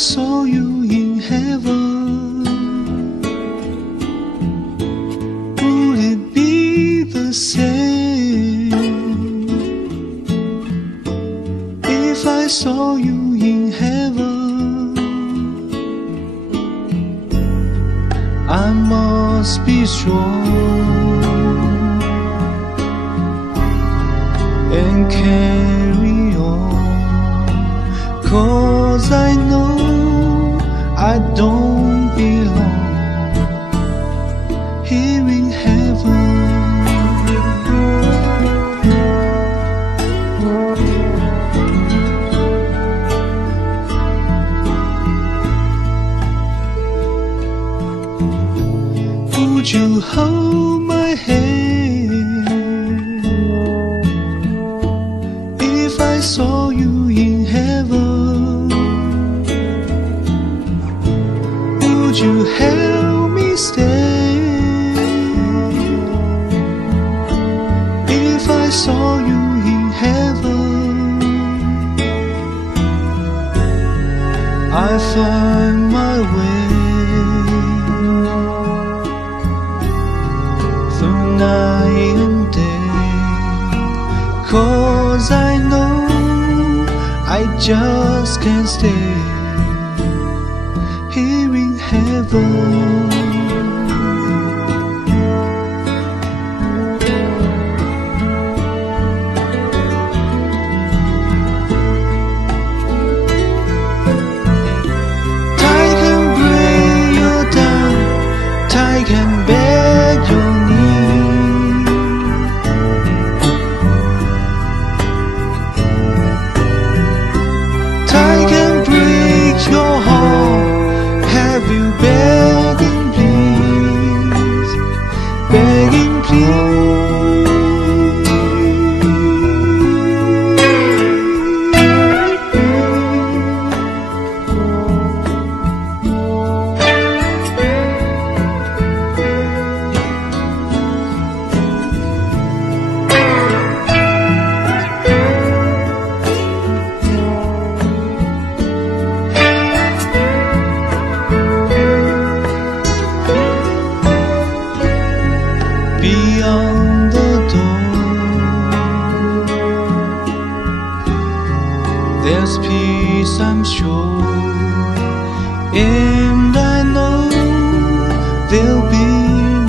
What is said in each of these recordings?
saw you in heaven, would it be the same if I saw you in heaven? I must be strong and carry on, 'cause I know I don't belong here in heaven. Would you hold my hand if I saw you in heaven? Would you help me stay if I saw you in heaven? I find my way through night and day, 'cause I know I just can't stay here in heaven. Time can break you down, time can beg your knee. Time can break your heart. Have you begging please, begging please? Beyond the door, there's peace, I'm sure, and I know there'll be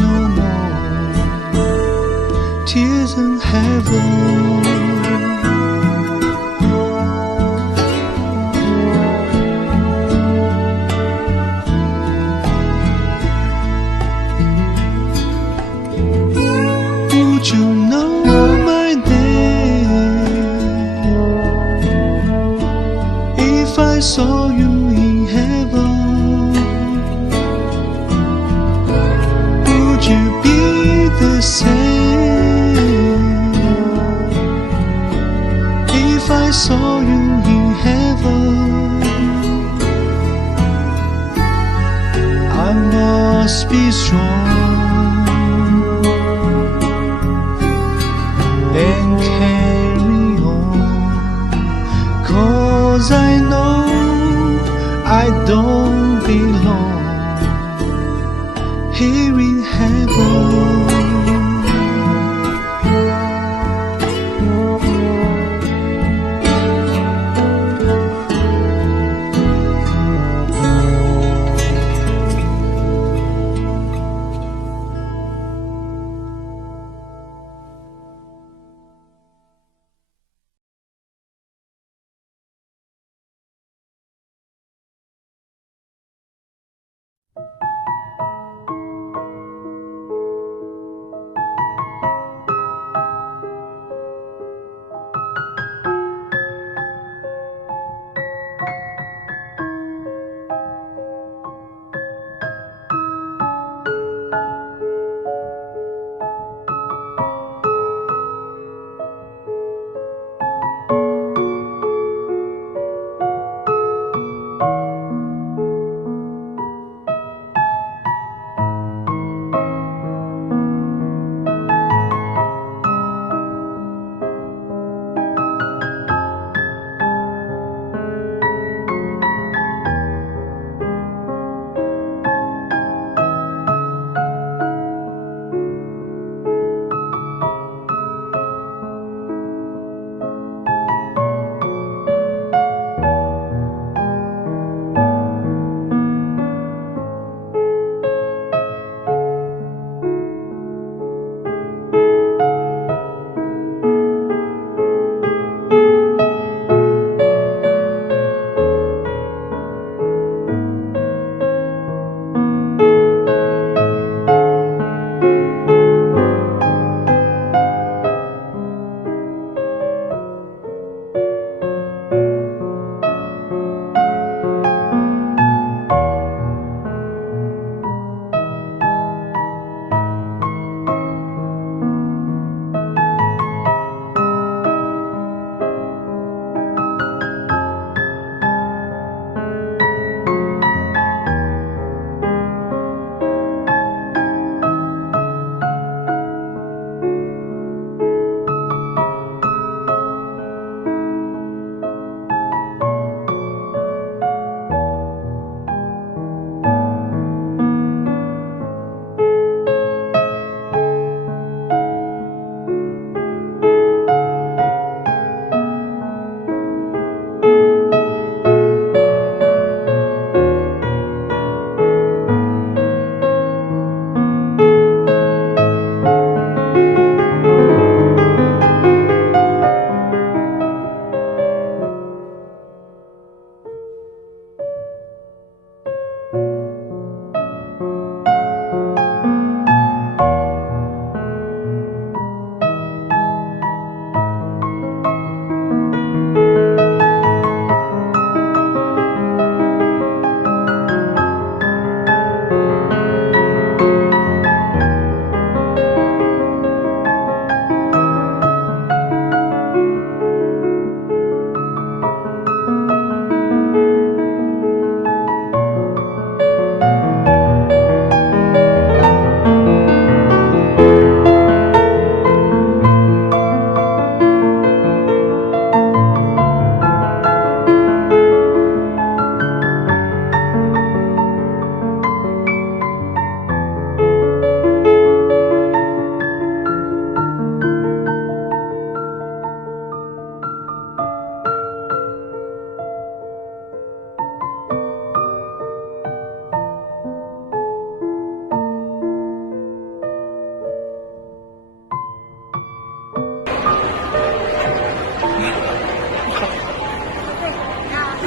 no more tears in heaven. Would you know my name if I saw you in heaven? Would you be the same if I saw you in heaven? I must be strong and carry on, 'cause I know I don't belong here in heaven.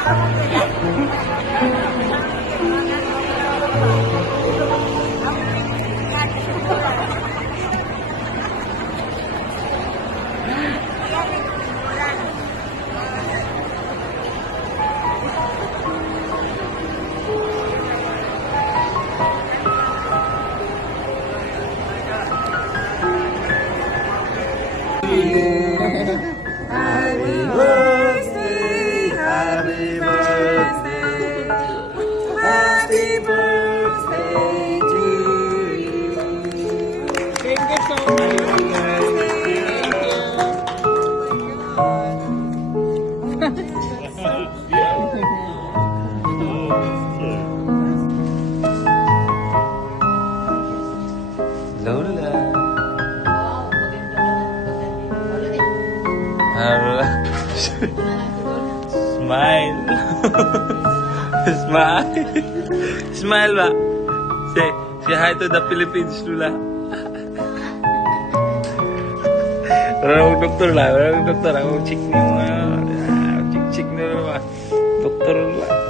Happy birthday, happy birthday, happy birthday to you. Thank you so much. Lola. Hala. Smile. Smile. Smile ba? Say hi to the Philippines, Lola. Maraming doktor lah. Maraming doktor. Ako check niyo. Check niyo ba? Doktor ba?